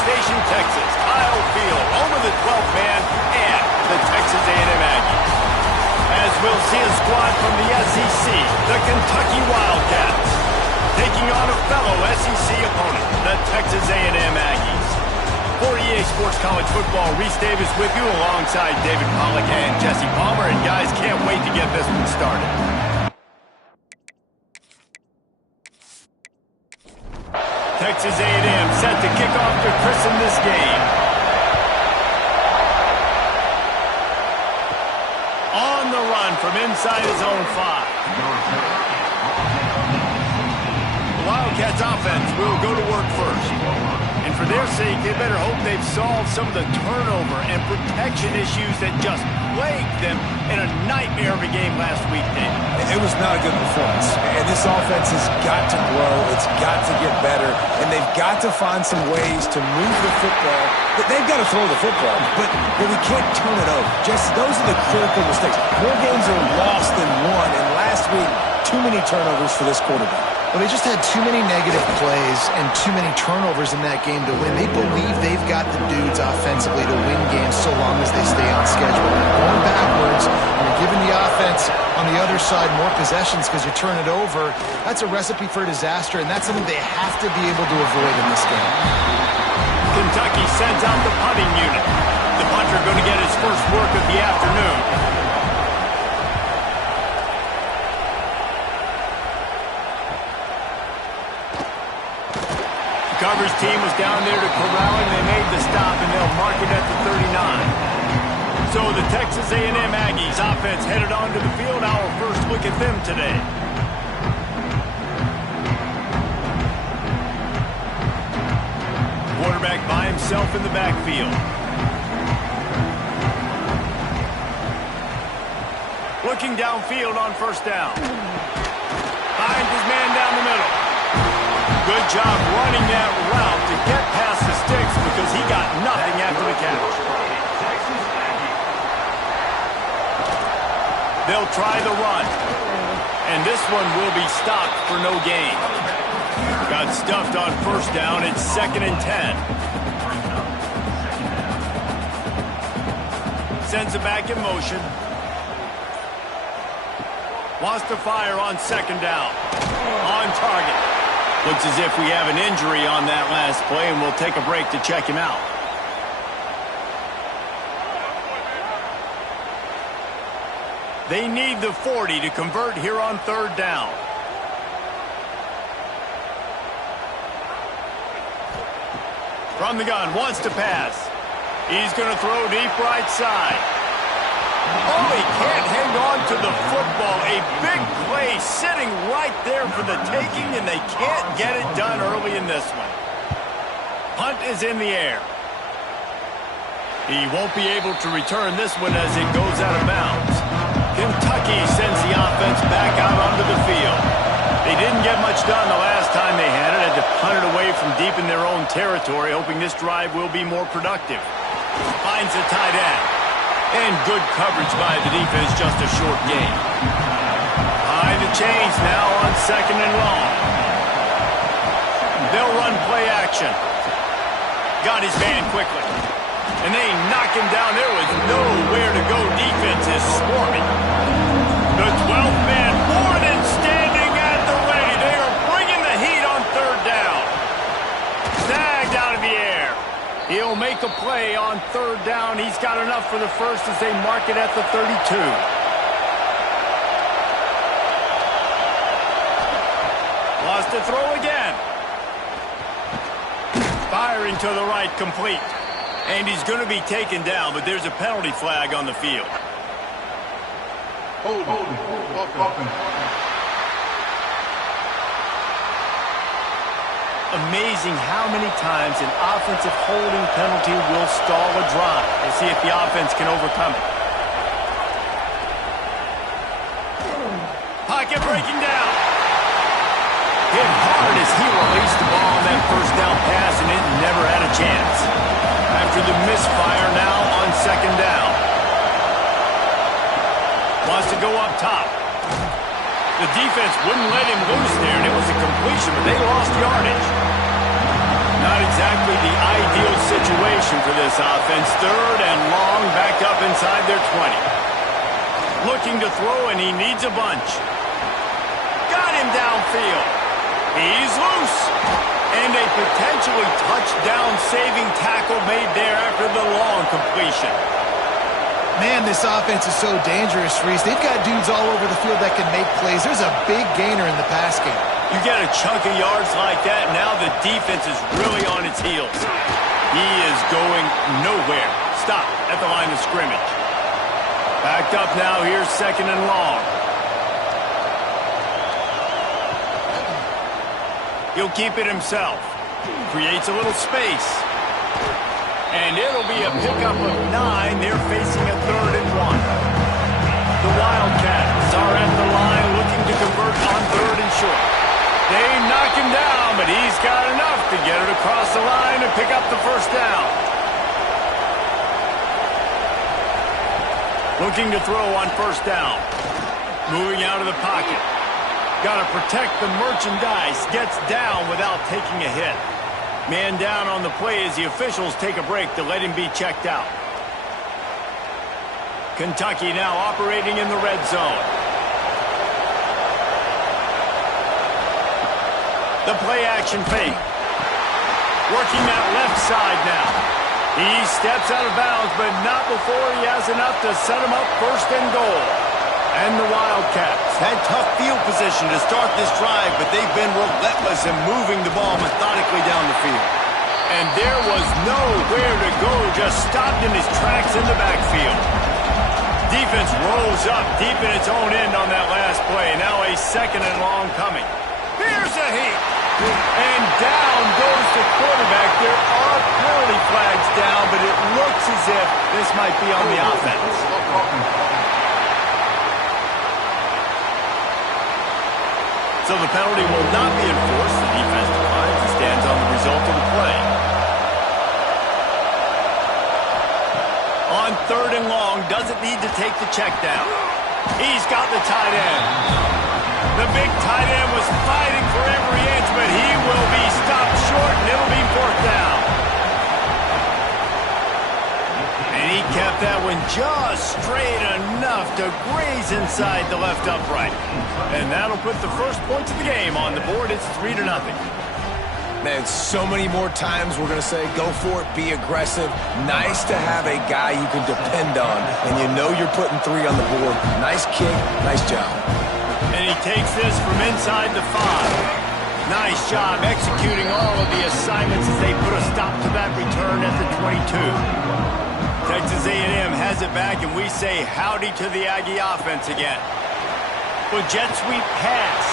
Station, Texas, Kyle Field, home of the 12th man and the Texas A&M Aggies. As we'll see a squad from the SEC, the Kentucky Wildcats, taking on a fellow SEC opponent, the Texas A&M Aggies. For EA Sports College Football, Reese Davis with you alongside David Pollack and Jesse Palmer. And guys, can't wait to get this one started. Texas A&M set to kick off to christen this game. On the run from inside his own 5. The Wildcats offense will go to work first. And for their sake, they better hope they've solved some of the turnover and protection issues that just plagued them in a nightmare of a game last week, David. It was not a good performance. And this offense has got to grow. It's got to get better. And they've got to find some ways to move the football. They've got to throw the football, but we can't turn it over. Just those are the critical mistakes. More games are lost than won. And last week, too many turnovers for this quarterback. Well, they just had too many negative plays and too many turnovers in that game to win. They believe they've got the dudes offensively to win games so long as they stay on schedule. Going backwards, and you're giving the offense on the other side more possessions because you turn it over, that's a recipe for disaster, and that's something they have to be able to avoid in this game. Kentucky sends out the punting unit. The punter going to get his first work of the afternoon. Coverage team was down there to corral him. They made the stop, and they'll mark it at the 39. So the Texas A&M Aggies offense headed onto the field. Our first look at them today. Quarterback by himself in the backfield. Looking downfield on first down. Finds his man down the middle. Good job running that route to get past the sticks because he got nothing after the catch. They'll try the run. And this one will be stopped for no gain. Got stuffed on first down. It's 2nd and 10. Sends it back in motion. Wants to fire on 2nd down. On target. Looks as if we have an injury on that last play, and we'll take a break to check him out. They need the 40 to convert here on 3rd down. From the gun, wants to pass. He's going to throw deep right side. Oh, he can't hang on to the football. A big play sitting right there for the taking, and they can't get it done early in this one. Punt is in the air. He won't be able to return this one as it goes out of bounds. Kentucky sends the offense back out onto the field. They didn't get much done the last time they had it. Had to punt it away from deep in their own territory, hoping this drive will be more productive. Finds a tight end. And good coverage by the defense, just a short gain. High the chains now on 2nd and long. They'll run play action. Got his man quickly. And they knock him down. There was nowhere to go. Defense is swarming. The 12th man more than standing at the ready. They are bringing the heat on 3rd down. Snagged out of the air. He'll make a play on 3rd down. He's got enough for the first as they mark it at the 32. Lost to throw again. Firing to the right, complete. And he's going to be taken down, but there's a penalty flag on the field. Hold. Amazing how many times an offensive holding penalty will stall a drive. We'll see if the offense can overcome it. Pocket breaking down. Hit hard as he released the ball on that first down pass, and it never had a chance. After the misfire now on 2nd down. Wants to go up top. The defense wouldn't let him loose there, and it was a completion, but they lost yardage. Not exactly the ideal situation for this offense. Third and long, back up inside their 20. Looking to throw, and he needs a bunch. Got him downfield. He's loose. And a potentially touchdown-saving tackle made there after the long completion. Man, this offense is so dangerous, Reese. They've got dudes all over the field that can make plays. There's a big gainer in the pass game. You get a chunk of yards like that, now the defense is really on its heels. He is going nowhere. Stop at the line of scrimmage. Backed up now, here's second and long. He'll keep it himself. Creates a little space. And it'll be a pickup of 9. They're facing a 3rd and 1. The Wildcats are at the line looking to convert on 3rd and short. They knock him down, but he's got enough to get it across the line and pick up the first down. Looking to throw on first down. Moving out of the pocket. Got to protect the merchandise. Gets down without taking a hit. Man down on the play as the officials take a break to let him be checked out. Kentucky now operating in the red zone. The play action fake. Working that left side now. He steps out of bounds, but not before he has enough to set him up first and goal. And the Wildcats had tough field position to start this drive, but they've been relentless in moving the ball methodically down the field. And there was nowhere to go, just stopped in his tracks in the backfield. Defense rolls up deep in its own end on that last play. Now a second and long coming. Here's a heat. And down goes the quarterback. There are penalty flags down, but it looks as if this might be on the offense. So the penalty will not be enforced. The defense declines and stands on the result of the play. On 3rd and long, doesn't need to take the check down. He's got the tight end. The big tight end was fighting for every inch, but he will be stopped short, and it'll be 4th down. And he kept that one just straight enough to graze inside the left upright. And that'll put the first points of the game on the board. It's 3-0. Man, so many more times we're going to say, go for it, be aggressive. Nice to have a guy you can depend on, and you know you're putting 3 on the board. Nice kick, nice job. And he takes this from inside the 5. Nice job executing all of the assignments as they put a stop to that return at the 22. Texas A&M has it back, and we say howdy to the Aggie offense again. With jet sweep pass.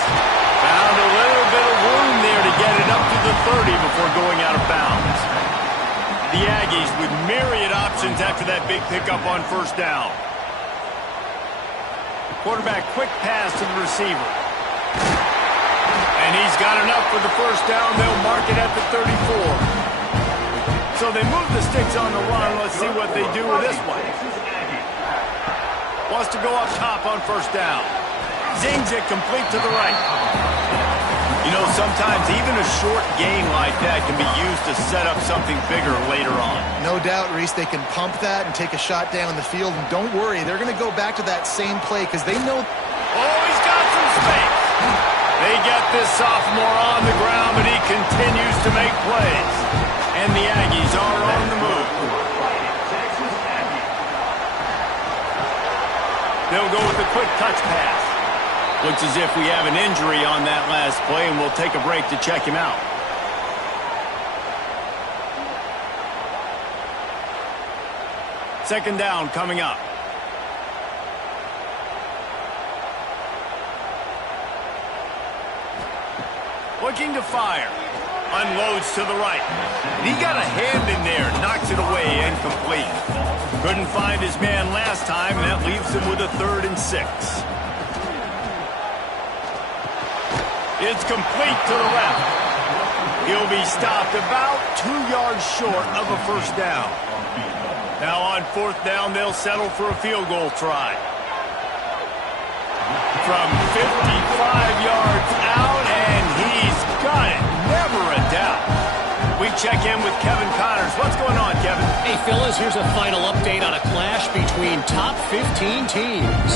Found a little bit of room there to get it up to the 30 before going out of bounds. The Aggies with myriad options after that big pickup on first down. Quarterback quick pass to the receiver. And he's got enough for the first down. They'll mark it at the 34. So they move the sticks on the run. Let's see what they do with this one. Wants to go up top on first down. Zings it complete to the right. You know, sometimes even a short gain like that can be used to set up something bigger later on. No doubt, Reese, they can pump that and take a shot down the field. And don't worry, they're going to go back to that same play because they know... Oh, he's got some space. They get this sophomore on the ground, but he continues to make plays. And the Aggies are on the move. They'll go with a quick touch pass. Looks as if we have an injury on that last play, and we'll take a break to check him out. Second down coming up. Looking to fire. Unloads to the right. He got a hand in there, knocks it away, incomplete. Couldn't find his man last time, and that leaves him with a 3rd and 6. It's complete to the left. He'll be stopped about 2 yards short of a first down. Now on 4th down, they'll settle for a field goal try. From 55 yards out, and he's got it. Never a doubt. We check in with Kevin Connors. What's going on, Kevin? Hey, fellas, here's a final update on a clash between top 15 teams.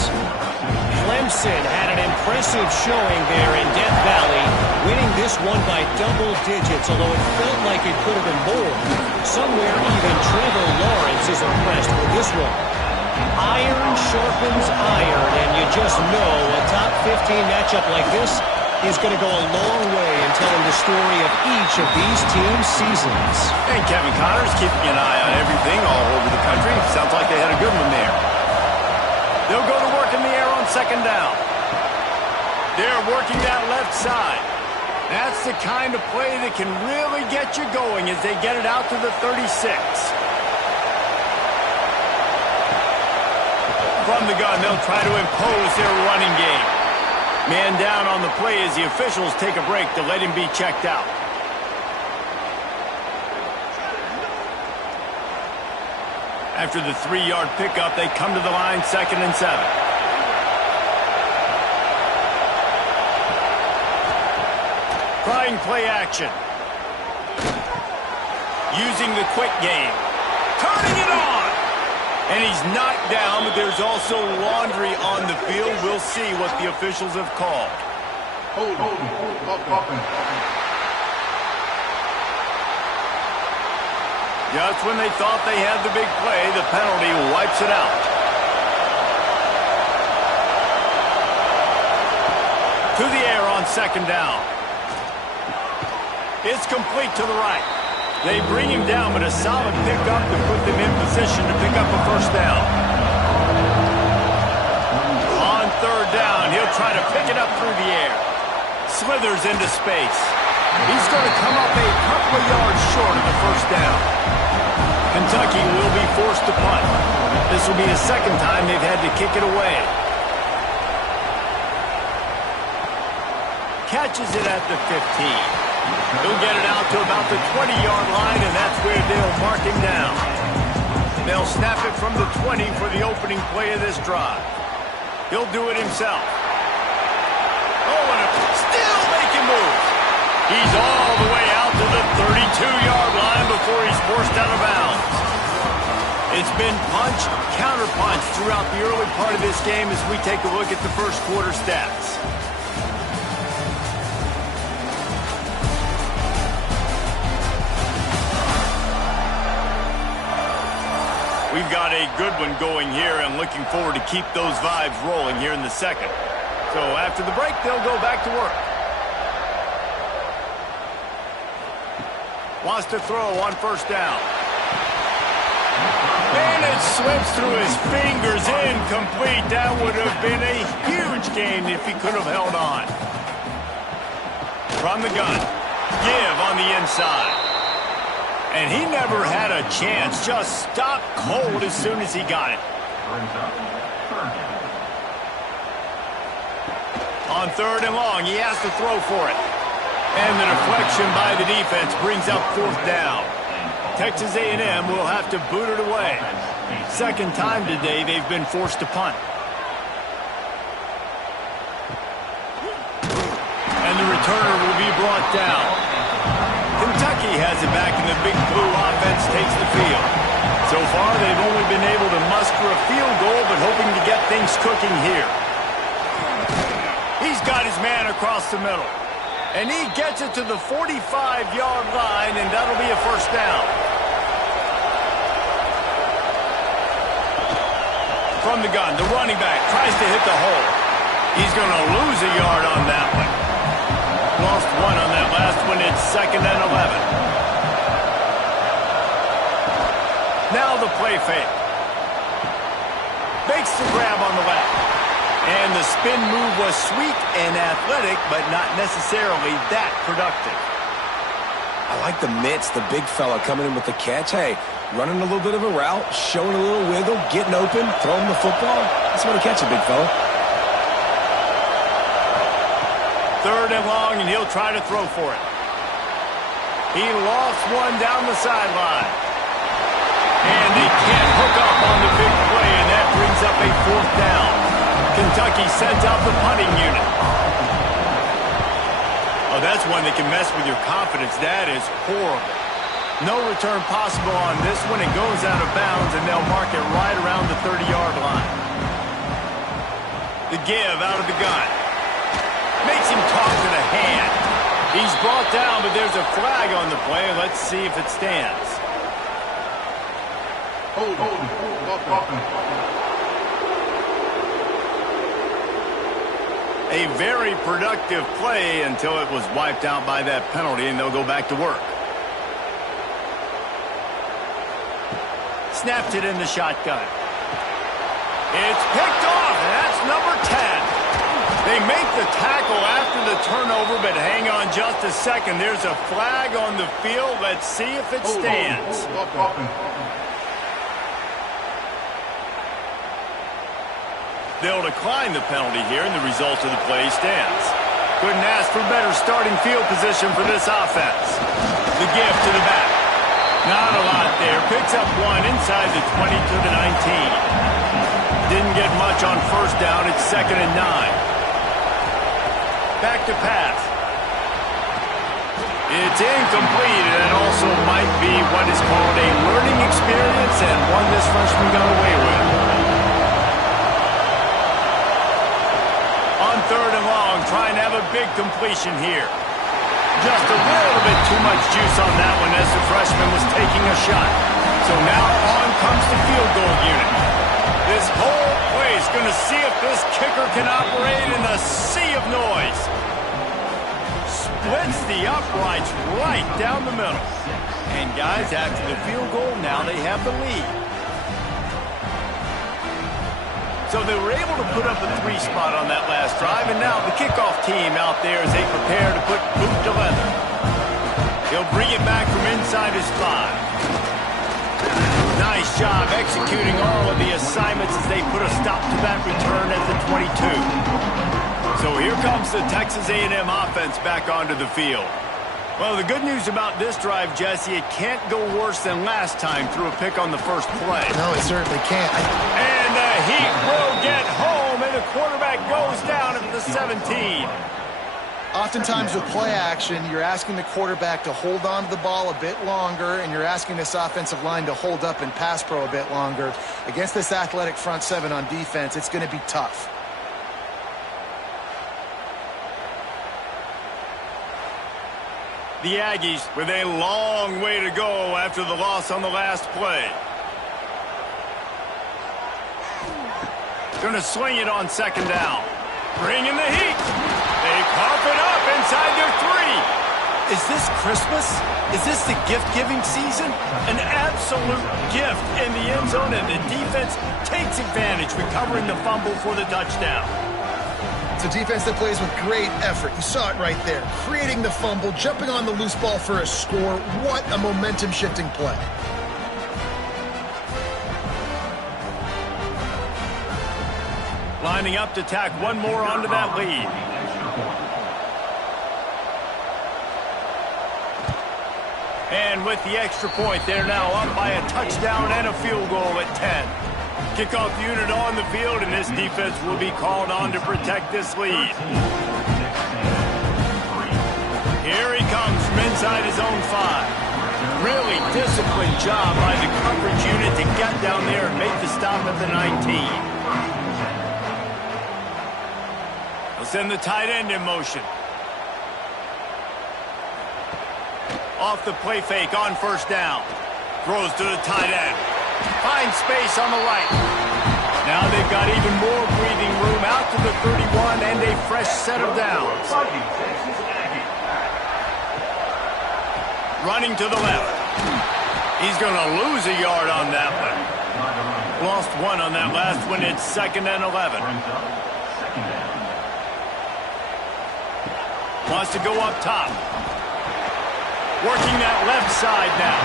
Clemson had an impressive showing there in Death Valley, winning this one by double digits, although it felt like it could have been more. Somewhere even Trevor Lawrence is impressed with this one. Iron sharpens iron, and you just know a top 15 matchup like this is going to go a long way in telling the story of each of these teams' seasons. And Kevin Connors keeping an eye on everything all over the country. Sounds like they had a good one there. They'll go to work in the air on second down. They're working that left side. That's the kind of play that can really get you going as they get it out to the 36. From the gun, they'll try to impose their running game. Man down on the play as the officials take a break to let him be checked out. After the 3-yard pickup, they come to the line, 2nd and 7. Trying play action. Using the quick game. Turning it on! And he's knocked down, but there's also laundry on the field. We'll see what the officials have called. Just when they thought they had the big play, the penalty wipes it out. To the air on second down. It's complete to the right. They bring him down, but a solid pickup to put them in position to pick up a first down. On third down, he'll try to pick it up through the air. Slithers into space. He's going to come up a couple of yards short of the first down. Kentucky will be forced to punt. This will be the second time they've had to kick it away. Catches it at the 15. He'll get it out to about the 20-yard line, and that's where they'll mark him down. They'll snap it from the 20 for the opening play of this drive. He'll do it himself. Oh, and still making moves. He's all the way out to the 32-yard line before he's forced out of bounds. It's been punch, counter-punch throughout the early part of this game as we take a look at the first quarter stats. We've got a good one going here and looking forward to keep those vibes rolling here in the second. So after the break, they'll go back to work. Wants to throw on first down. And it slips through his fingers, incomplete. That would have been a huge gain if he could have held on. From the gun, give on the inside. And he never had a chance, just stopped cold as soon as he got it. On third and long, he has to throw for it. And the deflection by the defense brings up fourth down. Texas A&M will have to boot it away. Second time today they've been forced to punt. And the returner will be brought down. Kentucky has it back, and the Big Blue offense takes the field. So far, they've only been able to muster a field goal, but hoping to get things cooking here. He's got his man across the middle. And he gets it to the 45-yard line, and that'll be a first down. From the gun, the running back tries to hit the hole. He's going to lose a yard on that one. Lost one on that last one. It's 2nd and 11. Now the play fake. Makes the grab on the left. And the spin move was sweet and athletic, but not necessarily that productive. I like the mitts, the big fella coming in with the catch. Hey, running a little bit of a route, showing a little wiggle, getting open, throwing the football. That's what a catch, a big fella. Third and long, and he'll try to throw for it. He lost one down the sideline. And he can't hook up on the big play, and that brings up a fourth down. Kentucky sends out the punting unit. Oh, that's one that can mess with your confidence. That is horrible. No return possible on this one. It goes out of bounds, and they'll mark it right around the 30-yard line. The give out of the gun. Makes him toss to the hand. He's brought down, but there's a flag on the play. Let's see if it stands. A very productive play until it was wiped out by that penalty, and they'll go back to work. Snapped it in the shotgun. It's picked off, and that's number 10. They make the tackle after the turnover, but hang on just a second. There's a flag on the field. Let's see if it stands. They'll decline the penalty here, and the result of the play stands. Couldn't ask for better starting field position for this offense. The give to the back. Not a lot there. Picks up one inside the 20 to the 19. Didn't get much on first down. It's 2nd and 9. Back to pass. It's incomplete, and it also might be what is called a learning experience, and one this freshman got away with. On 3rd and long, trying to have a big completion here. Just a little bit too much juice on that one as the freshman was taking a shot. So now on comes the field goal unit. This whole play is going to see if this kicker can operate in a sea of noise. Splits the uprights right down the middle. And guys, after the field goal, now they have the lead. So they were able to put up a 3 spot on that last drive, and now the kickoff team out there as they prepare to put boot to leather. He'll bring it back from inside his 5. Nice job executing all of the assignments as they put a stop to that return at the 22. So here comes the Texas A&M offense back onto the field. Well, the good news about this drive, Jesse, it can't go worse than last time through a pick on the first play. No, it certainly can't. And the Heat will get home, and the quarterback goes down at the 17. Oftentimes with play action, you're asking the quarterback to hold on to the ball a bit longer, and you're asking this offensive line to hold up in pass pro a bit longer. Against this athletic front 7 on defense, it's going to be tough. The Aggies with a long way to go after the loss on the last play. Going to swing it on 2nd down. Bringing the heat. They cough it up inside their 3. Is this Christmas? Is this the gift-giving season? An absolute gift in the end zone, and the defense takes advantage, recovering the fumble for the touchdown. It's a defense that plays with great effort. You saw it right there. Creating the fumble, jumping on the loose ball for a score. What a momentum-shifting play. Lining up to tack one more onto that lead. And with the extra point, they're now up by a touchdown and a field goal at 10. Kickoff unit on the field, and this defense will be called on to protect this lead. Here he comes from inside his own 5. Really disciplined job by the coverage unit to get down there and make the stop at the 19. They'll send the tight end in motion. Off the play fake on 1st down. Throws to the tight end. Finds space on the right. Now they've got even more breathing room out to the 31 and a fresh set of downs. Running to the left. He's going to lose a yard on that one. Lost 1 on that last one. It's 2nd and 11. Wants to go up top. Working that left side now.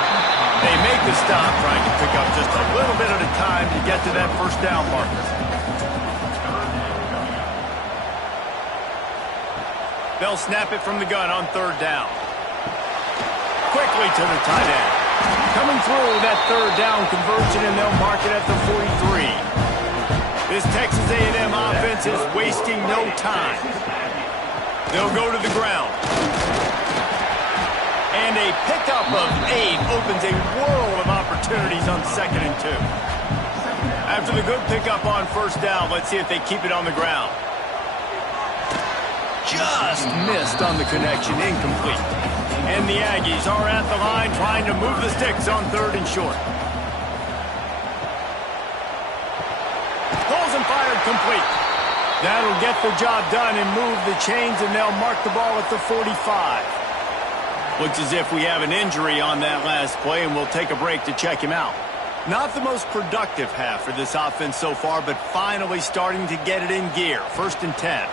They make the stop, trying to pick up just a little bit at a time to get to that 1st down marker. They'll snap it from the gun on 3rd down. Quickly to the tight end. Coming through that 3rd down conversion, and they'll mark it at the 43. This Texas A&M offense is wasting no time. They'll go to the ground. And a pickup of 8 opens a world of opportunities on 2nd and 2. After the good pickup on 1st down, let's see if they keep it on the ground. Just missed on the connection, incomplete. And the Aggies are at the line trying to move the sticks on 3rd and short. Pulls and fired complete. That'll get the job done and move the chains, and they'll mark the ball at the 45. Looks as if we have an injury on that last play, and we'll take a break to check him out. Not the most productive half for this offense so far, but finally starting to get it in gear. 1st and 10.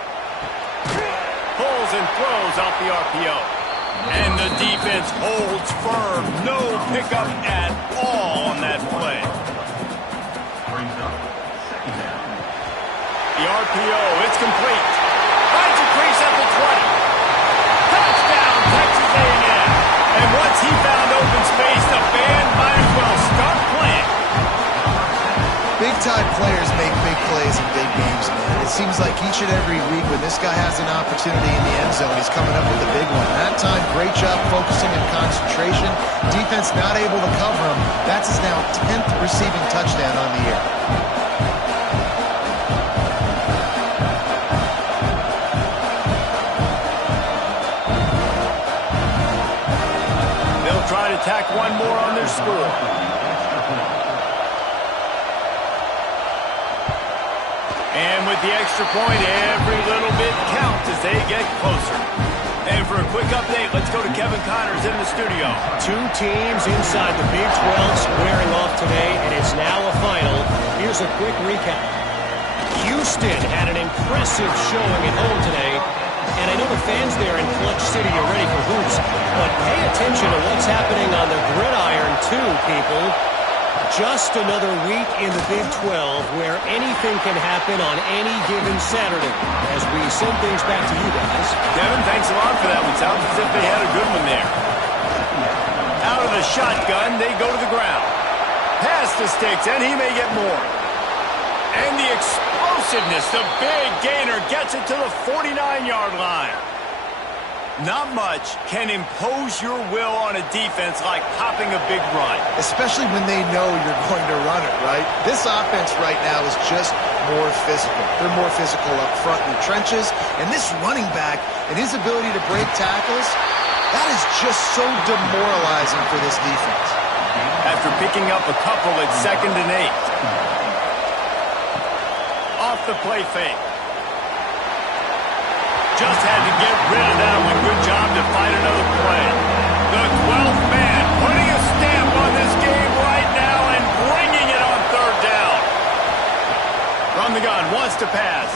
Pulls and throws off the RPO. And the defense holds firm. No pickup at all on that play. The RPO, it's complete. Finds a crease at the 20. Touchdown, Texas A&M. And once he found open space, the band might as well start playing. Big-time players make big plays in big games, man. It seems like each and every week when this guy has an opportunity in the end zone, he's coming up with a big one. That time, great job focusing and concentration. Defense not able to cover him. That's his now 10th receiving touchdown on the year. They'll try to tack one more on their score. And with the extra point, every little bit counts as they get closer. And for a quick update, let's go to Kevin Connors in the studio. 2 teams inside the Big 12 squaring off today, and it's now a final. Here's a quick recap. Houston had an impressive showing at home today, and I know the fans there in Clutch City are ready for hoops, but pay attention to what's happening on the gridiron too, people. Just another week in the Big 12 where anything can happen on any given Saturday. As we send things back to you guys. Kevin, thanks a lot for that one. Sounds as if they had a good one there. Out of the shotgun, they go to the ground. Past the sticks, and he may get more. And the explosiveness, the big gainer gets it to the 49-yard line. Not much can impose your will on a defense like popping a big run. Especially when they know you're going to run it, right? This offense right now is just more physical. They're more physical up front in the trenches. And this running back and his ability to break tackles, that is just so demoralizing for this defense. After picking up a couple at 2nd and 8. Off the play fake. Just had to get rid of that one. Good job to find another play. The 12th man putting a stamp on this game right now and bringing it on 3rd down. From the gun, wants to pass.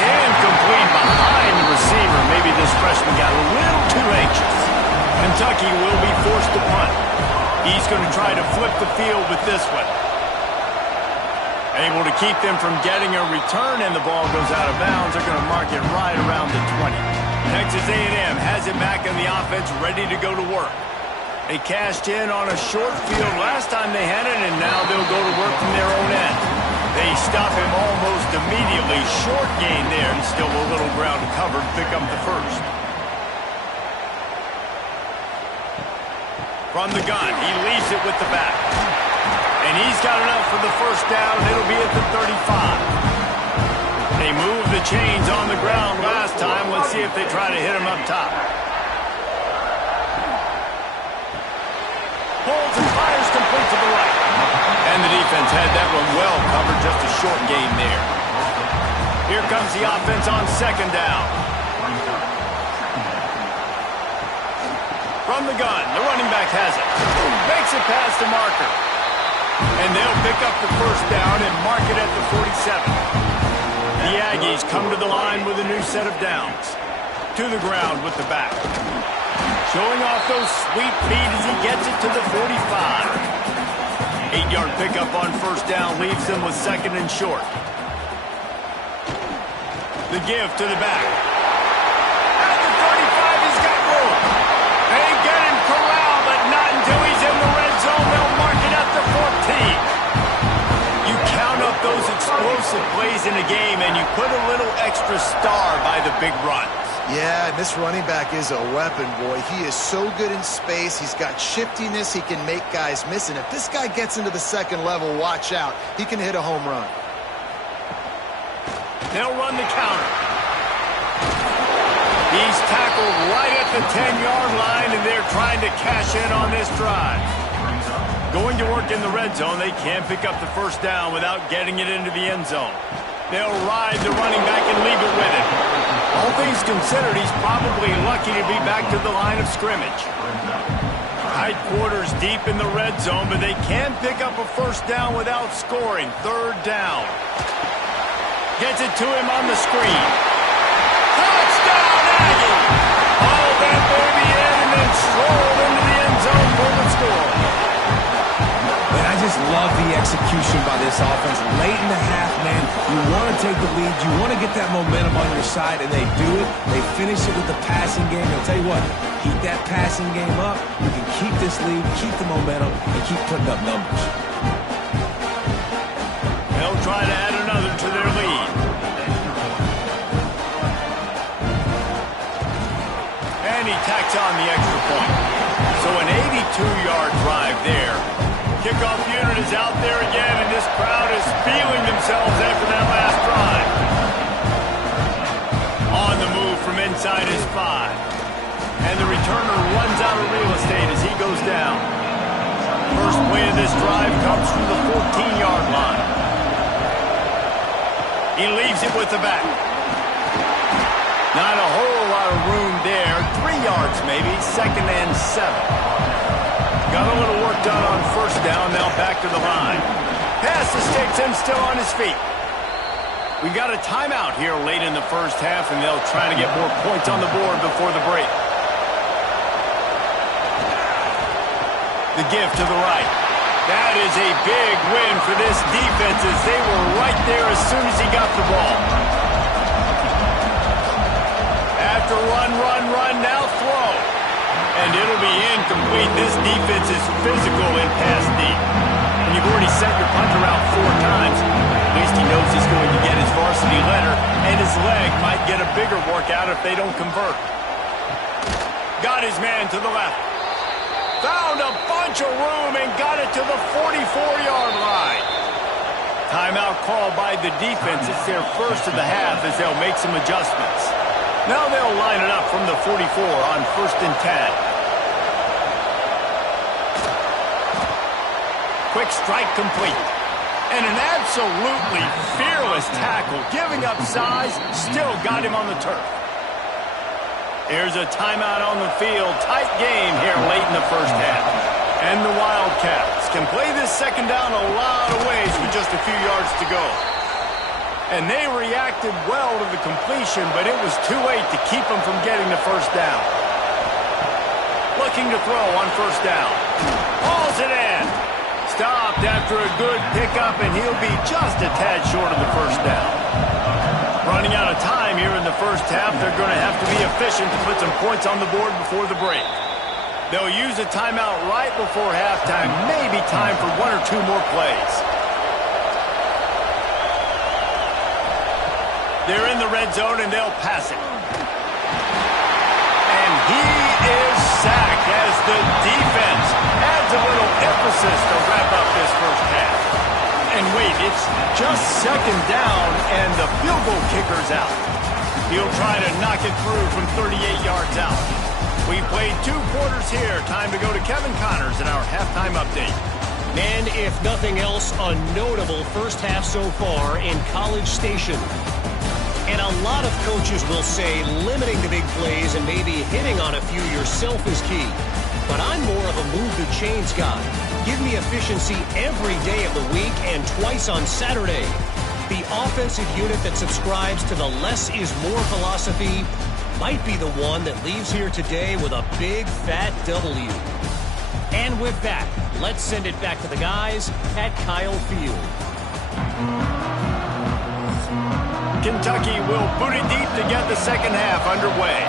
Incomplete behind the receiver. Maybe this freshman got a little too anxious. Kentucky will be forced to punt. He's going to try to flip the field with this one. Able to keep them from getting a return, and the ball goes out of bounds. They're going to mark it right around the 20. Texas A&M has it back in the offense, ready to go to work. They cashed in on a short field last time they had it, and now they'll go to work from their own end. They stop him almost immediately. Short gain there, and still a little ground to cover to pick up the first. From the gun, he leaves it with the back. And he's got enough for the 1st down. It'll be at the 35. They moved the chains on the ground last time. Let's see if they try to hit him up top. Pulls and fires complete to the right. And the defense had that one well covered. Just a short gain there. Here comes the offense on 2nd down. From the gun, the running back has it. Makes it past the marker. And they'll pick up the 1st down and mark it at the 47. The Aggies come to the line with a new set of downs. To the ground with the back. Showing off those sweet feet as he gets it to the 45. 8-yard pickup on 1st down leaves them with 2nd and short. The give to the back. At the 35, he's got room. They get him corralled, but not until he's in the red zone. They'll mark it at the 14. You count up those explosive plays in a game, and you put a little extra star by the big runs. Yeah, and this running back is a weapon, boy. He is so good in space. He's got shiftiness. He can make guys miss. And if this guy gets into the second level, watch out. He can hit a home run. They'll run the counter. He's tackled right at the 10-yard line, and they're trying to cash in on this drive. Going to work in the red zone, they can't pick up the first down without getting it into the end zone. They'll ride the running back and leave it with him. All things considered, he's probably lucky to be back to the line of scrimmage. Tight quarters deep in the red zone, but they can pick up a first down without scoring. Third down. Gets it to him on the screen. Touchdown, Aggie! All that baby in and then strolled into the end zone for the score. And I just love the execution by this offense. Late in the half, man, you want to take the lead. You want to get that momentum on your side, and they do it. They finish it with the passing game. I'll tell you what, keep that passing game up. You can keep this lead, keep the momentum, and keep putting up numbers. They'll try to add another to their lead. And he tacks on the extra point. So an 82-yard drive there. Kickoff unit is out there again, and this crowd is feeling themselves after that last drive. On the move from inside his 5. And the returner runs out of real estate as he goes down. First play of this drive comes from the 14-yard line. He leaves it with the back. Not a whole lot of room there. 3 yards maybe, 2nd and 7. Got a little work done on first down, now back to the line. Pass escapes him, still on his feet. We've got a timeout here late in the first half, and they'll try to get more points on the board before the break. The give to the right. That is a big win for this defense as they were right there as soon as he got the ball. After run, now throw. And it'll be incomplete. This defense is physical in pass deep. When you've already sent your punter out 4 times, at least he knows he's going to get his varsity letter, and his leg might get a bigger workout if they don't convert. Got his man to the left. Found a bunch of room and got it to the 44-yard line. Timeout called by the defense. It's their first of the half as they'll make some adjustments. Now they'll line it up from the 44 on 1st and 10. Quick strike complete. And an absolutely fearless tackle. Giving up size, still got him on the turf. Here's a timeout on the field. Tight game here late in the first half. And the Wildcats can play this second down a lot of ways with just a few yards to go. And they reacted well to the completion, but it was too late to keep them from getting the first down. Looking to throw on first down. Hauls it in. Stopped after a good pickup, and he'll be just a tad short of the first down. Running out of time here in the first half, they're going to have to be efficient to put some points on the board before the break. They'll use a timeout right before halftime, maybe time for 1 or 2 more plays. They're in the red zone, and they'll pass it. And he is sacked as the defense adds a little emphasis to wrap up this first half. And wait, it's just second down, and the field goal kicker's out. He'll try to knock it through from 38 yards out. We played 2 quarters here. Time to go to Kevin Connors in our halftime update. And if nothing else, a notable first half so far in College Station. And a lot of coaches will say limiting the big plays and maybe hitting on a few yourself is key. But I'm more of a move the chains guy. Give me efficiency every day of the week and twice on Saturday. The offensive unit that subscribes to the less is more philosophy might be the one that leaves here today with a big fat W. And with that, let's send it back to the guys at Kyle Field. Kentucky will boot it deep to get the second half underway.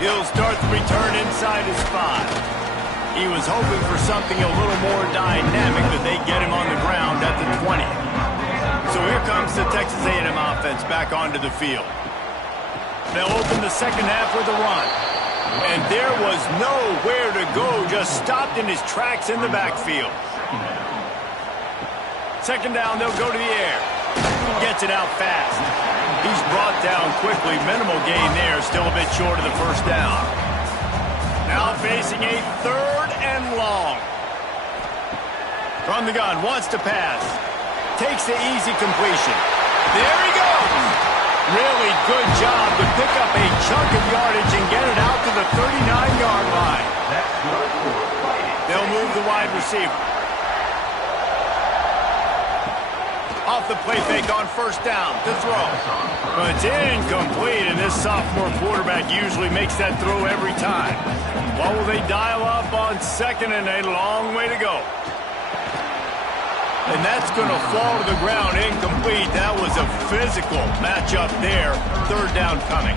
He'll start the return inside his 5. He was hoping for something a little more dynamic, but they get him on the ground at the 20. So here comes brings the Texas A&M offense back onto the field. They'll open the second half with a run. And there was nowhere to go, just stopped in his tracks in the backfield. Second down, they'll go to the air. Gets it out fast. He's brought down quickly. Minimal gain there, still a bit short of the first down. Now facing a third and long. From the gun, wants to pass. Takes the easy completion. There he goes. Really good job to pick up a chunk of yardage and get it out to the 39-yard line. They'll move the wide receiver. Off the play fake on first down to throw. But it's incomplete, and this sophomore quarterback usually makes that throw every time. What will they dial up on second and a long way to go? And that's going to fall to the ground incomplete. That was a physical matchup there. Third down coming.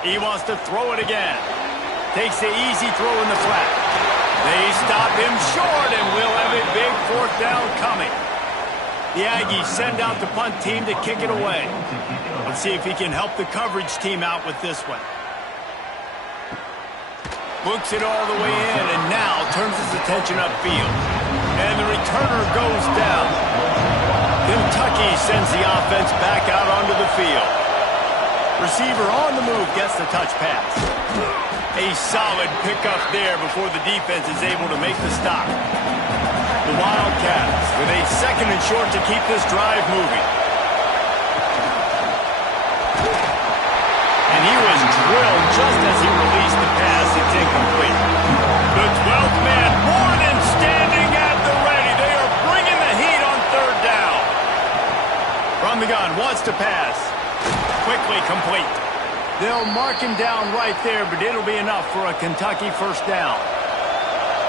He wants to throw it again. Takes the easy throw in the flat. They stop him short, and we'll have a big fourth down coming. The Aggies send out the punt team to kick it away. Let's see if he can help the coverage team out with this one. Books it all the way in, and now turns his attention upfield. And the returner goes down. Kentucky sends the offense back out onto the field. Receiver on the move gets the touch pass. A solid pickup there before the defense is able to make the stop. The Wildcats with a second and short to keep this drive moving. And he was drilled just as he released the pass. It's incomplete. The 12th man more than standing at the ready. They are bringing the heat on third down. From the gun, wants to pass. Quickly complete. They'll mark him down right there, but it'll be enough for a Kentucky first down.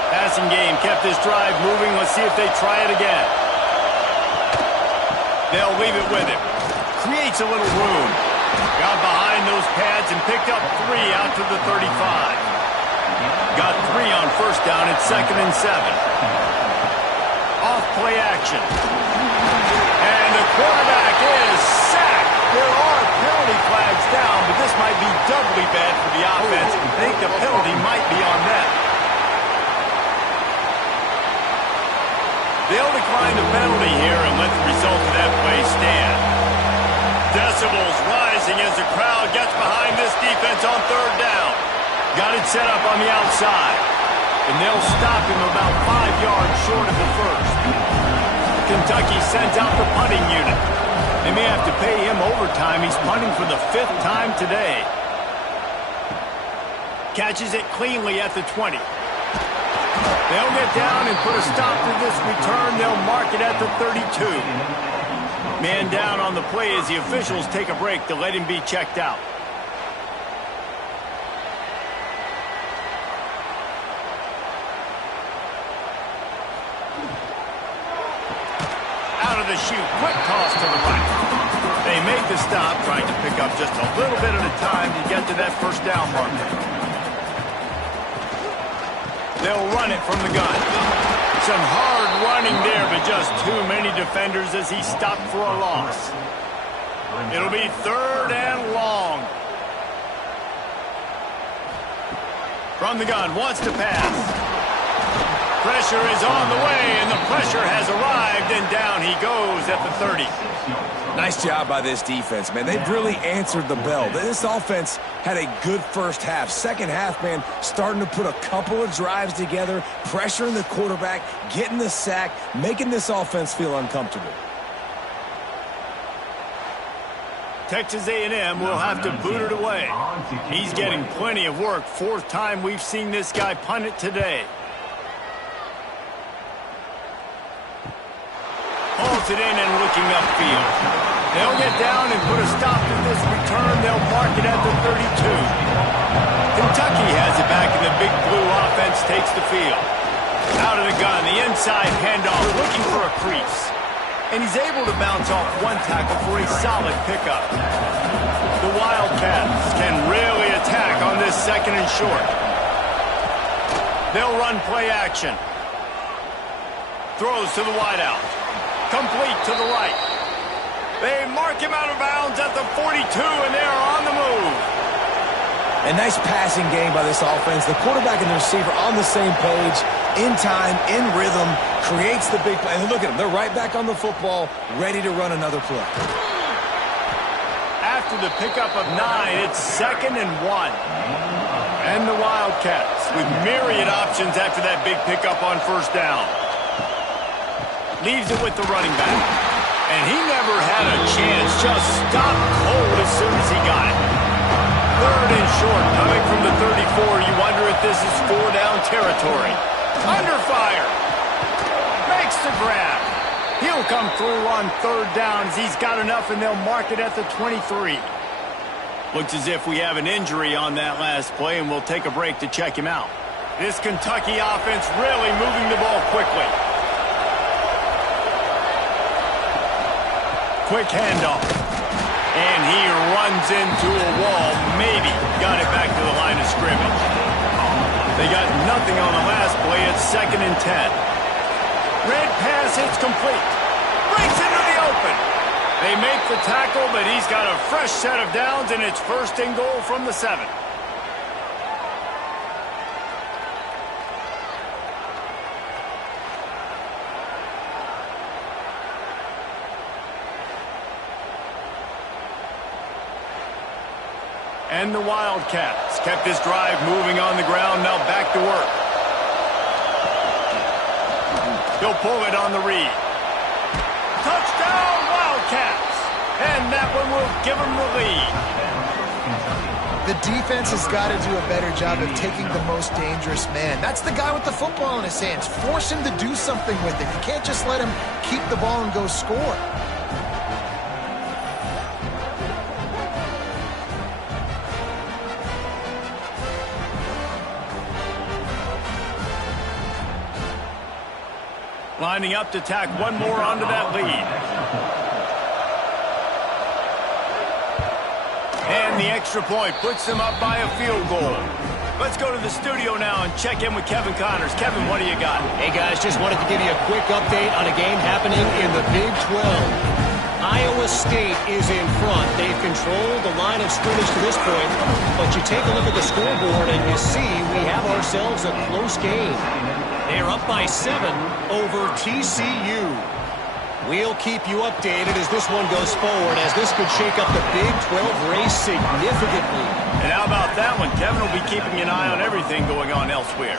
Passing game kept this drive moving. Let's see if they try it again. They'll leave it with him. Creates a little room. Got behind those pads and picked up 3 out to the 35. Got 3 on first down at 2nd and 7. Off play action. And the quarterback is sacked. There are penalty flags down, but this might be doubly bad for the offense. I think the penalty might be on them. They'll decline the penalty here and let the result of that play stand. Decibels rising as the crowd gets behind this defense on third down. Got it set up on the outside. And they'll stop him about 5 yards short of the first. Kentucky sends out the punting unit. They may have to pay him overtime. He's punting for the 5th time today. Catches it cleanly at the 20. They'll get down and put a stop to this return. They'll mark it at the 32. Man down on the play as the officials take a break to let him be checked out. Out of the chute, quick toss to the right. They make the stop, trying to pick up just a little bit at a time to get to that first down marker. They'll run it from the gun. Some hard running there, but just too many defenders as he stopped for a loss. It'll be 3rd and long. From the gun, wants to pass. Pressure is on the way, and the pressure has arrived, and down he goes at the 30. Nice job by this defense, man. They've really answered the bell. This offense had a good first half. Second half, man, starting to put a couple of drives together, pressuring the quarterback, getting the sack, making this offense feel uncomfortable. Texas A&M will have to boot it away. He's getting plenty of work. 4th time we've seen this guy punt it today. Holds it in and looking upfield. They'll get down and put a stop to this return. They'll mark it at the 32. Kentucky has it back, and the big blue offense takes the field. Out of the gun, the inside handoff, looking for a crease. And he's able to bounce off one tackle for a solid pickup. The Wildcats can really attack on this 2nd and short. They'll run play action. Throws to the wideout. Complete to the right. They mark him out of bounds at the 42, and they're on the move. A nice passing game by this offense. The quarterback and the receiver on the same page, in time, in rhythm, creates the big play. And look at them. They're right back on the football, ready to run another play. After the pickup of 9, it's 2nd and 1. And the Wildcats with myriad options after that big pickup on first down. Leaves it with the running back. And he never had a chance. Just stopped cold as soon as he got it. 3rd and short, coming from the 34. You wonder if this is 4-down territory. Under fire. Makes the grab. He'll come through on 3rd down as he's got enough, and they'll mark it at the 23. Looks as if we have an injury on that last play, and we'll take a break to check him out. This Kentucky offense really moving the ball quickly. Quick handoff. And he runs into a wall. Maybe got it back to the line of scrimmage. They got nothing on the last play. It's 2nd and 10. Red pass hits complete. Breaks into the open. They make the tackle, but he's got a fresh set of downs, and it's 1st and goal from the 7. And the Wildcats kept this drive moving on the ground, now back to work. He'll pull it on the read. Touchdown, Wildcats! And that one will give them the lead. The defense has got to do a better job of taking the most dangerous man. That's the guy with the football in his hands. Force him to do something with it. You can't just let him keep the ball and go score. Lining up to tack one more onto that lead. And the extra point puts them up by a field goal. Let's go to the studio now and check in with Kevin Connors. Kevin, what do you got? Hey, guys, just wanted to give you a quick update on a game happening in the Big 12. Iowa State is in front. They've controlled the line of scrimmage to this point, but you take a look at the scoreboard and you see we have ourselves a close game. They're up by 7 over TCU. We'll keep you updated as this one goes forward, as this could shake up the Big 12 race significantly. And how about that one? Kevin will be keeping an eye on everything going on elsewhere.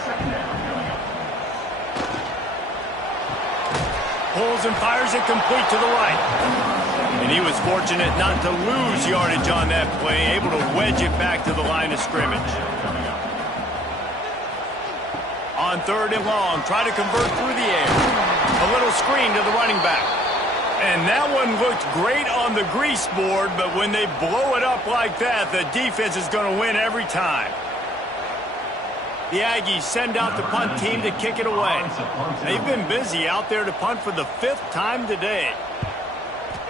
Pulls and fires it complete to the right. And he was fortunate not to lose yardage on that play, able to wedge it back to the line of scrimmage. On 3rd and long, try to convert through the air. A little screen to the running back. And that one looked great on the grease board, but when they blow it up like that, the defense is going to win every time. The Aggies send out the punt team to kick it away. They've been busy out there to punt for the 5th time today.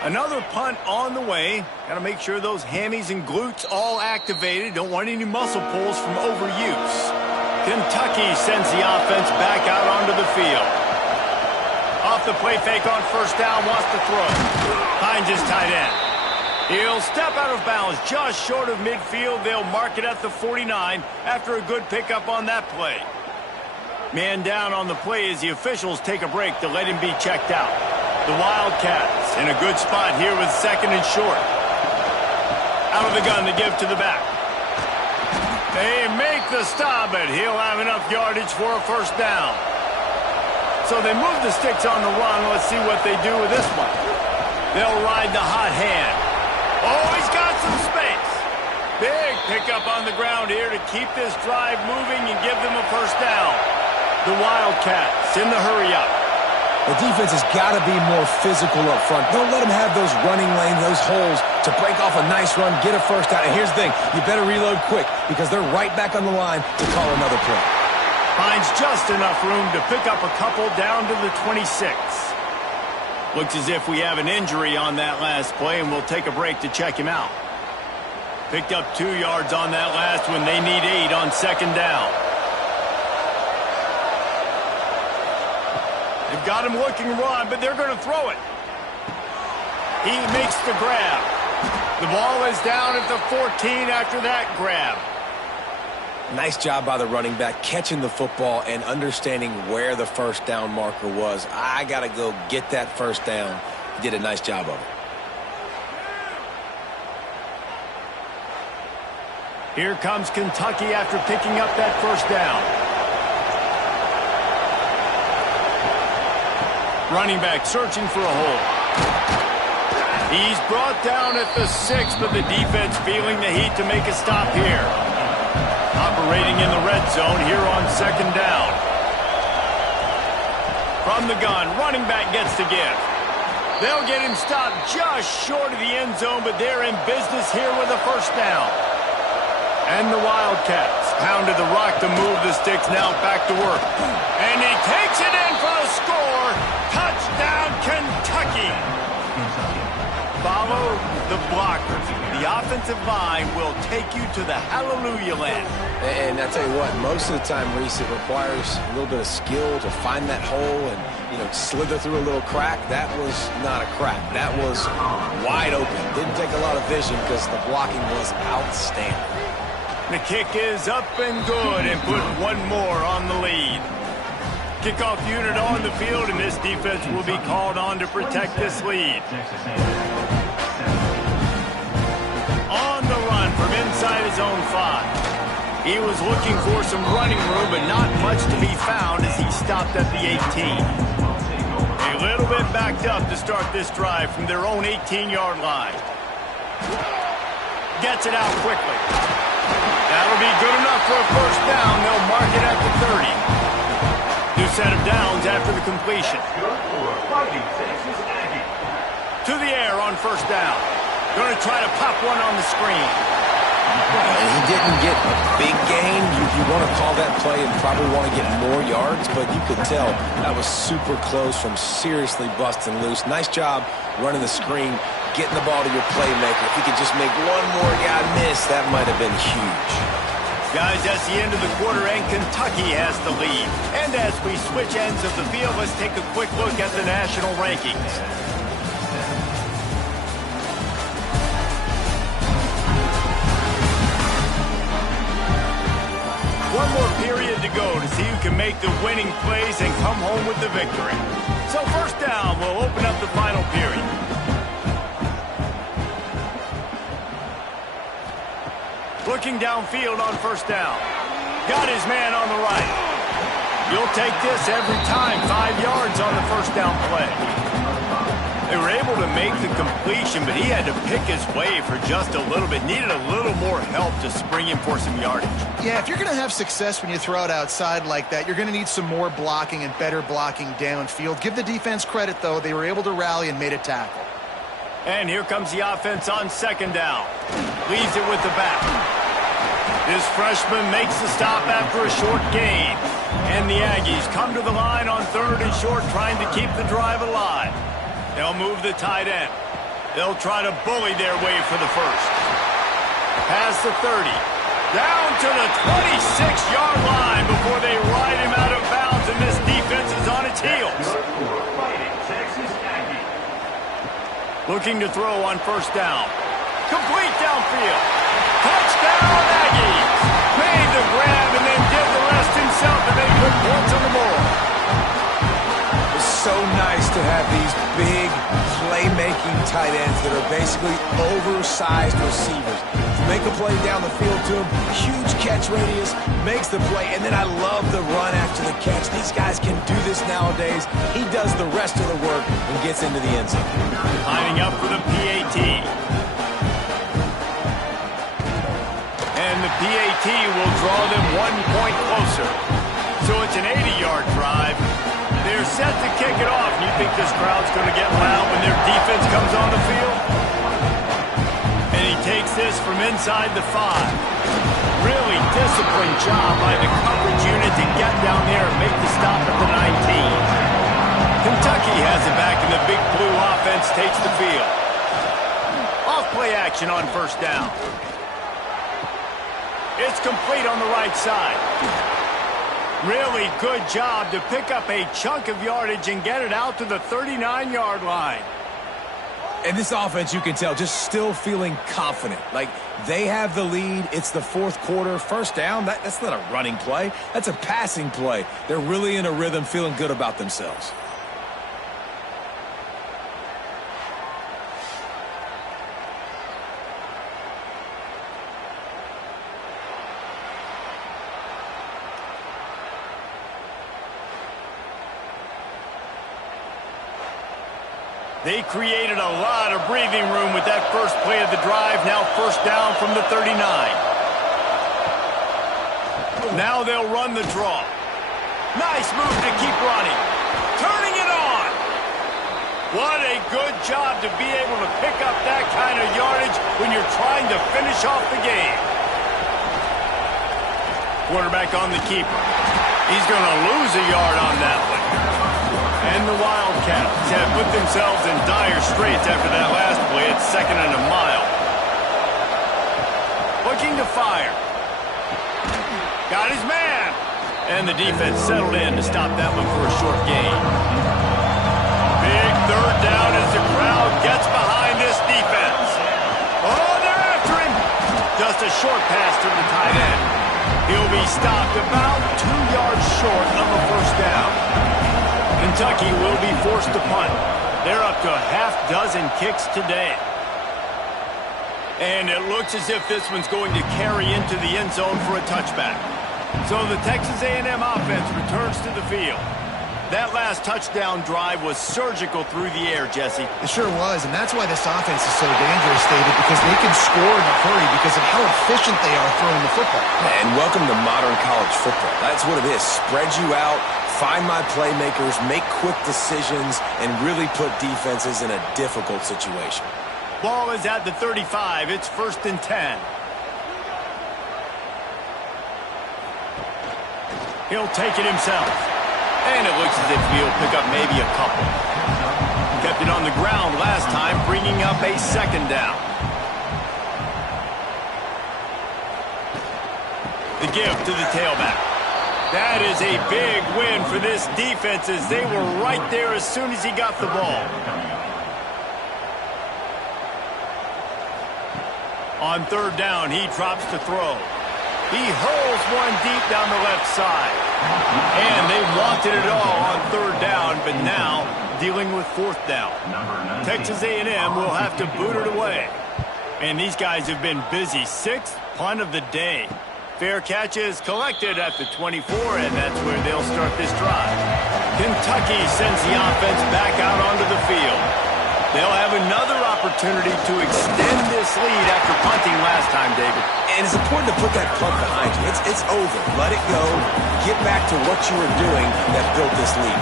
Another punt on the way. Got to make sure those hammies and glutes all activated. Don't want any muscle pulls from overuse. Kentucky sends the offense back out onto the field. Off the play fake on first down, wants to throw. Finds his tight end. He'll step out of bounds just short of midfield. They'll mark it at the 49 after a good pickup on that play. Man down on the play as the officials take a break to let him be checked out. The Wildcats in a good spot here with 2nd and short. Out of the gun to give to the back. They make the stop, but he'll have enough yardage for a first down. So they move the sticks on the run. Let's see what they do with this one. They'll ride the hot hand. Oh, he's got some space. Big pickup on the ground here to keep this drive moving and give them a first down. The Wildcats in the hurry-up. The defense has got to be more physical up front. Don't let them have those running lanes, those holes to break off a nice run, get a first down. And here's the thing, you better reload quick because they're right back on the line to call another play. Finds just enough room to pick up a couple down to the 26. Looks as if we have an injury on that last play, and we'll take a break to check him out. Picked up 2 yards on that last one. They need 8 on 2nd down. They've got him looking to run, but they're going to throw it. He makes the grab. The ball is down at the 14 after that grab. Nice job by the running back catching the football and understanding where the first down marker was. I got to go get that first down. He did a nice job of it. Here comes Kentucky after picking up that first down. Running back searching for a hole. He's brought down at the 6, but the defense feeling the heat to make a stop here. Operating in the red zone here on second down. From the gun, running back gets the give. They'll get him stopped just short of the end zone, but they're in business here with a first down. And the Wildcats pounded the rock to move the sticks, now back to work. And he takes it in for the score. Touchdown, Kentucky. Follow the blockers. The offensive line will take you to the hallelujah land. And I tell you what, most of the time, Reese, it requires a little bit of skill to find that hole and, slither through a little crack. That was not a crack. That was wide open. Didn't take a lot of vision because the blocking was outstanding. The kick is up and good and put one more on the lead. Kickoff unit on the field, and this defense will be called on to protect this lead. On the run from inside his own 5. He was looking for some running room, but not much to be found as he stopped at the 18. A little bit backed up to start this drive from their own 18-yard line. Gets it out quickly. That'll be good enough for a first down. They'll mark it at the 30. New set of downs after the completion. To the air on first down. Going to try to pop one on the screen. And he didn't get a big gain. You want to call that play and probably want to get more yards, but you could tell that was super close from seriously busting loose. Nice job running the screen, getting the ball to your playmaker. If he could just make one more guy miss, that might have been huge. Guys, that's the end of the quarter, and Kentucky has the lead. And as we switch ends of the field, let's take a quick look at the national rankings. One more period to go to see who can make the winning plays and come home with the victory. So first down, we'll open up the final period. Looking downfield on first down. Got his man on the right. You'll take this every time. 5 yards on the first down play. They were able to make the completion, but he had to pick his way for just a little bit. Needed a little more help to spring him for some yardage. Yeah, if you're going to have success when you throw it outside like that, you're going to need some more blocking and better blocking downfield. Give the defense credit, though. They were able to rally and made a tackle. And here comes the offense on second down. Leaves it with the back. This freshman makes the stop after a short gain. And the Aggies come to the line on third and short, trying to keep the drive alive. They'll move the tight end. They'll try to bully their way for the first. Past the 30. Down to the 26-yard line before they ride him out of bounds, and this defense is on its heels. Looking to throw on first down. Complete downfield. Touchdown, Aggies. Made the grab and then did the rest himself, and they put points on the board. It's so nice to have these big playmaking tight ends that are basically oversized receivers. Make a play down the field to him, huge catch radius, makes the play, and then I love the run after the catch. These guys can do this nowadays. He does the rest of the work and gets into the end zone. Lining up for the PAT. And the PAT will draw them 1 point closer. So it's an 80-yard drive. They're set to kick it off. And you think this crowd's going to get loud when their defense comes on the field? And he takes this from inside the 5. Really disciplined job by the coverage unit to get down there and make the stop at the 19. Kentucky has it back, and the big blue offense takes the field. Off play action on first down. It's complete on the right side. Really good job to pick up a chunk of yardage and get it out to the 39-yard line. And this offense, you can tell, just still feeling confident. Like, they have the lead. It's the fourth quarter. First down, that's not a running play. That's a passing play. They're really in a rhythm, feeling good about themselves. They created a lot of breathing room with that first play of the drive. Now first down from the 39. Now they'll run the draw. Nice move to keep running. Turning it on. What a good job to be able to pick up that kind of yardage when you're trying to finish off the game. Quarterback on the keeper. He's going to lose a yard on that one. And the Wildcats have put themselves in dire straits after that last play. It's 2nd and a mile. Looking to fire. Got his man. And the defense settled in to stop that one for a short gain. Big third down as the crowd gets behind this defense. Oh, they're after him. Just a short pass to the tight end. He'll be stopped about 2 yards short of a first down. Kentucky will be forced to punt. They're up to a half-dozen kicks today. And it looks as if this one's going to carry into the end zone for a touchback. So the Texas A&M offense returns to the field. That last touchdown drive was surgical through the air, Jesse. It sure was, and that's why this offense is so dangerous, David, because they can score in a hurry because of how efficient they are throwing the football. And welcome to modern college football. That's what it is. Spread you out, find my playmakers, make quick decisions, and really put defenses in a difficult situation. Ball is at the 35. It's 1st and 10. He'll take it himself. And it looks as if he'll pick up maybe a couple. Kept it on the ground last time, bringing up a 2nd down. The give to the tailback. That is a big win for this defense as they were right there as soon as he got the ball. On 3rd down, he drops to throw. He hurls one deep down the left side. And they wanted it all on 3rd down, but now dealing with 4th down. Texas A&M will have to boot it away. And these guys have been busy. 6th punt of the day. Fair catch is collected at the 24, and that's where they'll start this drive. Kentucky sends the offense back out onto the field. They'll have another opportunity to extend this lead after punting last time, David. And it's important to put that punt behind you. It's over. Let it go. Get back to what you were doing that built this lead.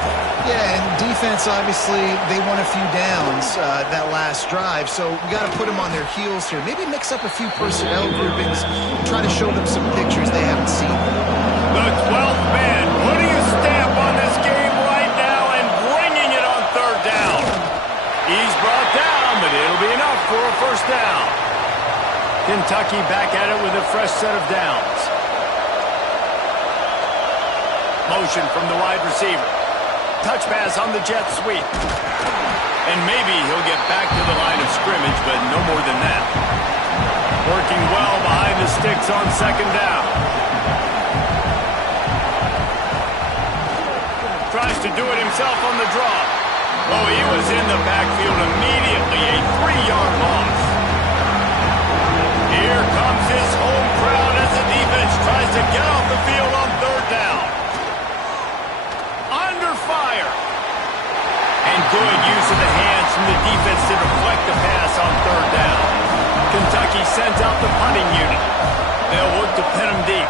Yeah, and defense, obviously, they won a few downs that last drive, so we got to put them on their heels here. Maybe mix up a few personnel groupings and try to show them some pictures they haven't seen. The 12th man putting a stamp on this game right now and bringing it on 3rd down. He's brought down, but it'll be enough for a first down. Kentucky back at it with a fresh set of downs. Motion from the wide receiver. Touch pass on the jet sweep. And maybe he'll get back to the line of scrimmage, but no more than that. Working well behind the sticks on 2nd down. Tries to do it himself on the draw. Oh, he was in the backfield immediately. A 3-yard loss. Here comes his home crowd as the defense tries to get off the field on 3rd down. Under fire. And good use of the hands from the defense to deflect the pass on 3rd down. Kentucky sends out the punting unit. They'll look to pin him deep.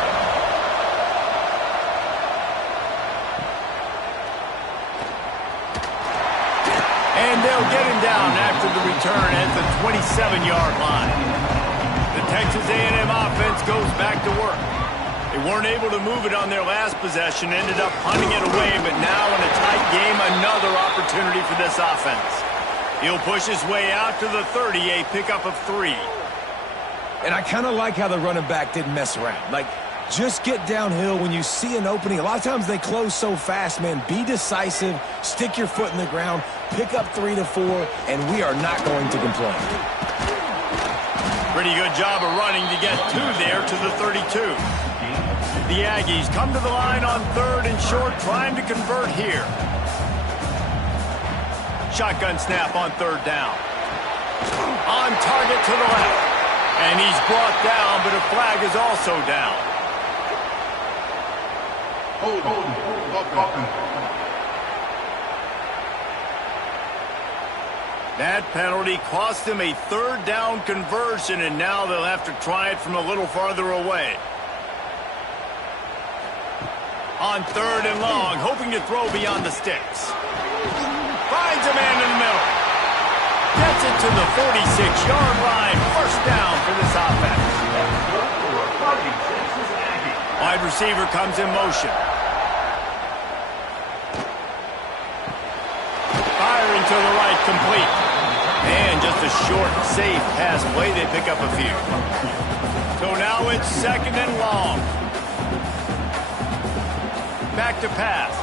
And they'll get him down after the return at the 27-yard line. The Texas A&M offense goes back to work. They weren't able to move it on their last possession, ended up punting it away, but now in a tight game, another opportunity for this offense. He'll push his way out to the 30, a pickup of 3. And I kind of like how the running back didn't mess around. Like, Just get downhill when you see an opening. A lot of times they close so fast, man. Be decisive, stick your foot in the ground, pick up 3 to 4, and we are not going to complain. Pretty good job of running to get there to the 32. The Aggies come to the line on 3rd and short, trying to convert here. Shotgun snap on 3rd down. On target to the left. And he's brought down, but a flag is also down. That penalty cost him a 3rd down conversion, and now they'll have to try it from a little farther away. On 3rd and long, hoping to throw beyond the sticks. Finds a man in the middle. Gets it to the 46-yard line. 1st down for this offense. Wide receiver comes in motion. Firing to the right, complete. And just a short, safe pass play. They pick up a few. So now it's 2nd and long. Back to pass.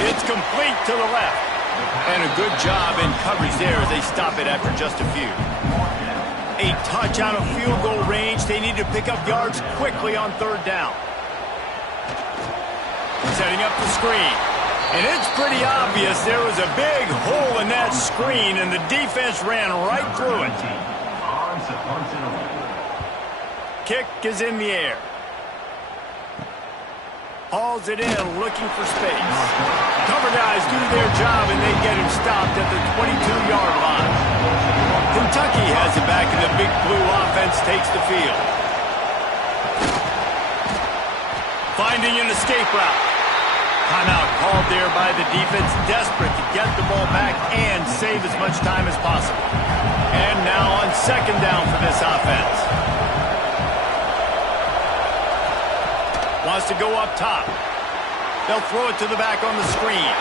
It's complete to the left. And a good job in coverage there as they stop it after just a few. A touch out of field goal range. They need to pick up yards quickly on 3rd down. Setting up the screen. And it's pretty obvious there was a big hole in that screen, and the defense ran right through it. Kick is in the air. Hauls it in, looking for space. Cover guys do their job, and they get him stopped at the 22-yard line. Kentucky has it back, and the Big Blue offense takes the field. Finding an escape route. Timeout called there by the defense, desperate to get the ball back and save as much time as possible. And now on 2nd down for this offense. Wants to go up top. They'll throw it to the back on the screen.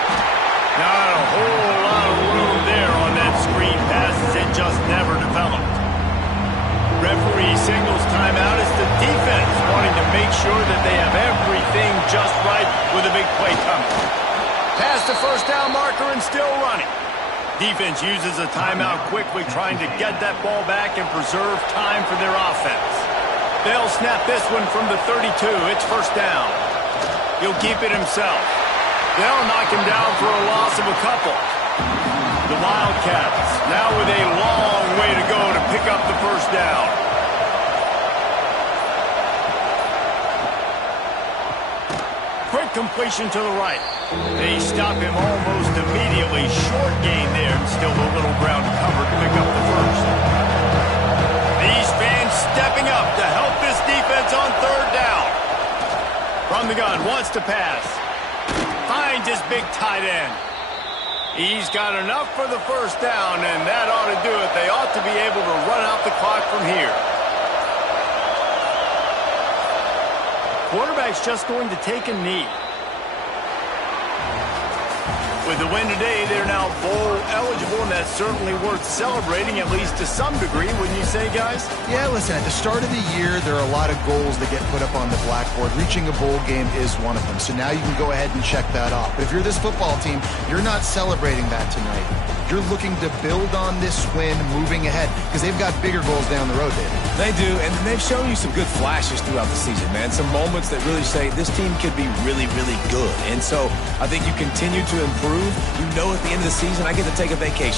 Not a whole lot of room there on that screen pass as it just never developed. Referee signals timeout as the defense wanting to make sure that they have everything just right with a big play coming. Past the 1st down marker and still running. Defense uses a timeout quickly, trying to get that ball back and preserve time for their offense. They'll snap this one from the 32. It's 1st down. He'll keep it himself. They'll knock him down for a loss of a couple. The Wildcats now with a long way to go to pick up the 1st down. Quick completion to the right. They stop him almost immediately. Short gain there, and still a little ground to cover to pick up the 1st. These fans stepping up to help this defense on 3rd down. From the gun, wants to pass. Finds his big tight end. He's got enough for the 1st down, and that ought to do it. They ought to be able to run out the clock from here. Quarterback's just going to take a knee. With the win today, they're now bowl eligible, and that's certainly worth celebrating, at least to some degree, wouldn't you say, guys? Yeah, listen, at the start of the year, there are a lot of goals that get put up on the blackboard. Reaching a bowl game is one of them, so now you can go ahead and check that off. But if you're this football team, you're not celebrating that tonight. You're looking to build on this win moving ahead, because they've got bigger goals down the road, David. They do, and they've shown you some good flashes throughout the season, man. Some moments that really say this team could be really, really good. And so I think you continue to improve. You know at the end of the season, I get to take a vacation.